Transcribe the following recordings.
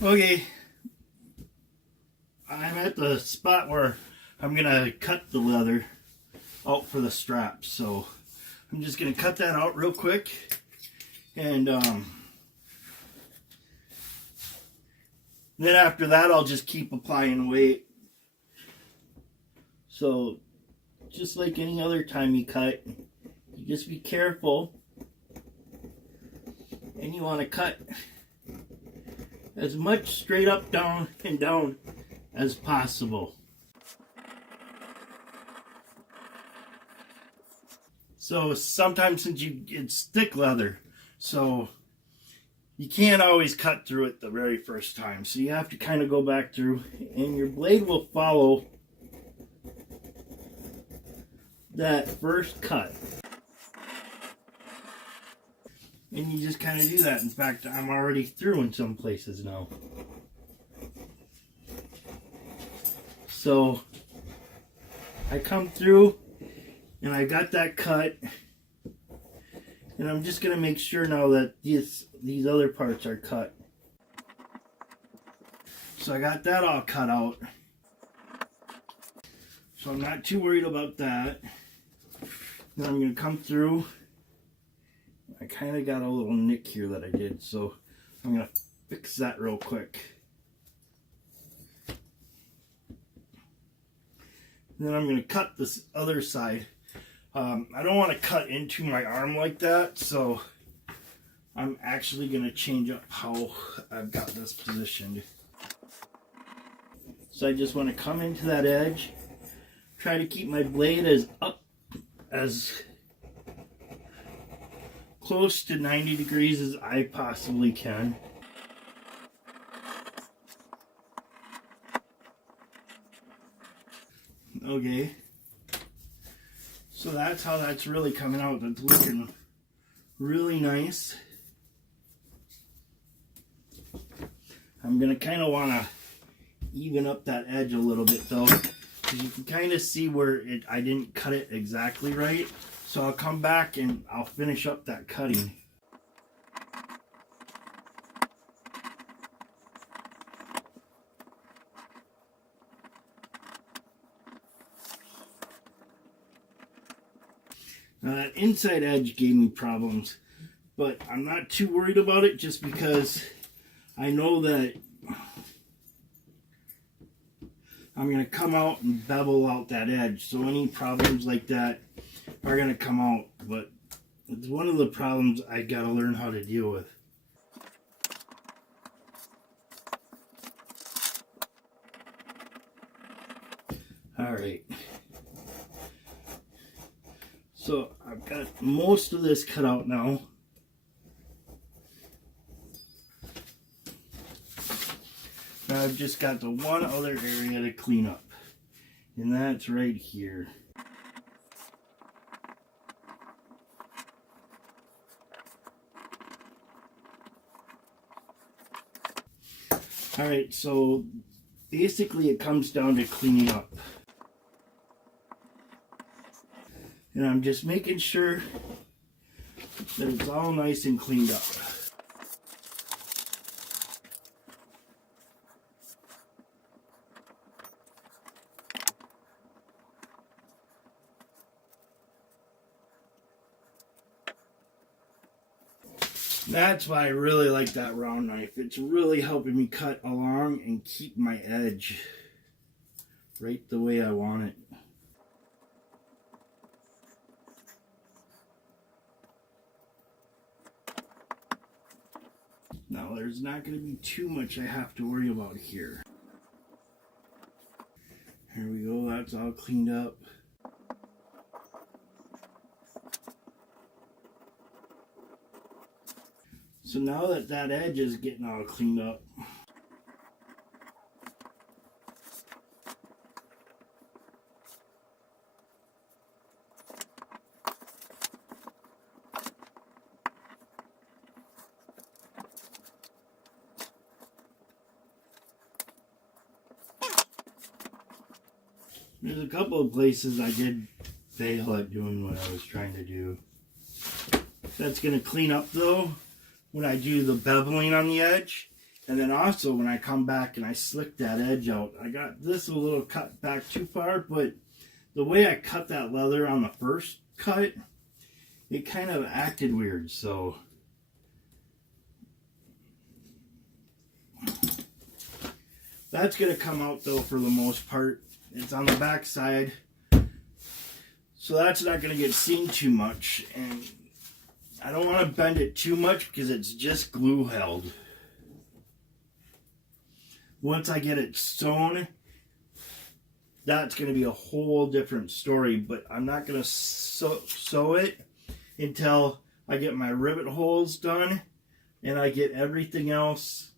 Okay, I'm at the spot where I'm gonna cut the leather out for the straps. So I'm just gonna cut that out real quick, and then after that I'll just keep applying weight. So just like any other time you cut, you just be careful, and you want to cut as much straight up, down, and down as possible. So sometimes, since it's thick leather, so you can't always cut through it the very first time. So you have to kind of go back through, and your blade will follow that first cut. And you just kind of do that. In fact, I'm already through in some places now. So I come through and I got that cut, and I'm just going to make sure now that these other parts are cut. So I got that all cut out. So I'm not too worried about that. Then I'm going to come through. I kind of got a little nick here that I did, so I'm going to fix that real quick. Then I'm going to cut this other side. I don't want to cut into my arm like that, so I'm actually going to change up how I've got this positioned. So I just want to come into that edge, try to keep my blade as close to 90 degrees as I possibly can. Okay, so that's how that's really coming out. That's looking really nice. I'm gonna kind of want to even up that edge a little bit though, because you can kind of see where I didn't cut it exactly right. So I'll come back and I'll finish up that cutting. Now that inside edge gave me problems, but I'm not too worried about it, just because I know that I'm going to come out and bevel out that edge. So any problems like that are going to come out, but it's one of the problems I got to learn how to deal with. Alright, so I've got most of this cut out now. Now I've just got the one other area to clean up, and that's right here. Alright, so basically it comes down to cleaning up. And I'm just making sure that it's all nice and cleaned up. That's why I really like that round knife. It's really helping me cut along and keep my edge right the way I want it. Now there's not going to be too much I have to worry about here. Here we go, that's all cleaned up. So now that that edge is getting all cleaned up, there's a couple of places I did fail at doing what I was trying to do. That's going to clean up though when I do the beveling on the edge. And then also when I come back and I slick that edge out, I got this a little cut back too far, but the way I cut that leather on the first cut, it kind of acted weird. So that's going to come out though for the most part. It's on the back side, so that's not going to get seen too much. And I don't want to bend it too much because it's just glue held. Once I get it sewn, that's going to be a whole different story, but I'm not going to sew it until I get my rivet holes done and I get everything else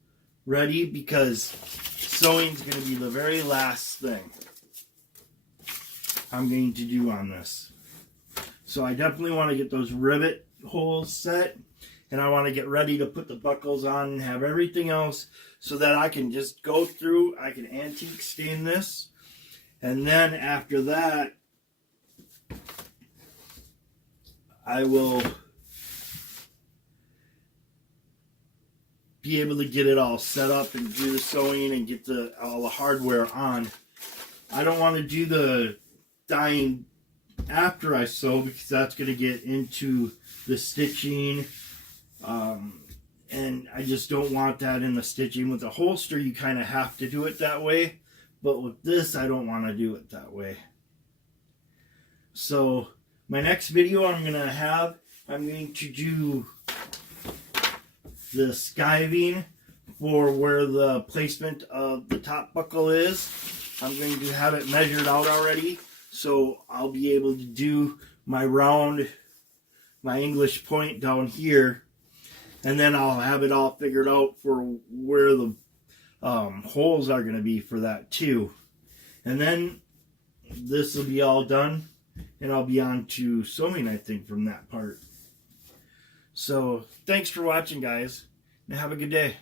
ready, because sewing is going to be the very last thing I'm going to do on this. So I definitely want to get those rivet holes set, and I want to get ready to put the buckles on and have everything else so that I can just go through, I can antique stain this, and then after that I will be able to get it all set up and do the sewing and get all the hardware on. I don't want to do the dyeing after I sew, because that's going to get into the stitching, and I just don't want that in the stitching. With the holster you kind of have to do it that way, but with this I don't want to do it that way. So my next video I'm going to do the skiving for where the placement of the top buckle is. I'm going to have it measured out already, so I'll be able to do my round, my English point down here, and then I'll have it all figured out for where the holes are going to be for that too. And then this will be all done, and I'll be on to sewing, I think, from that part. So thanks for watching, guys, and have a good day.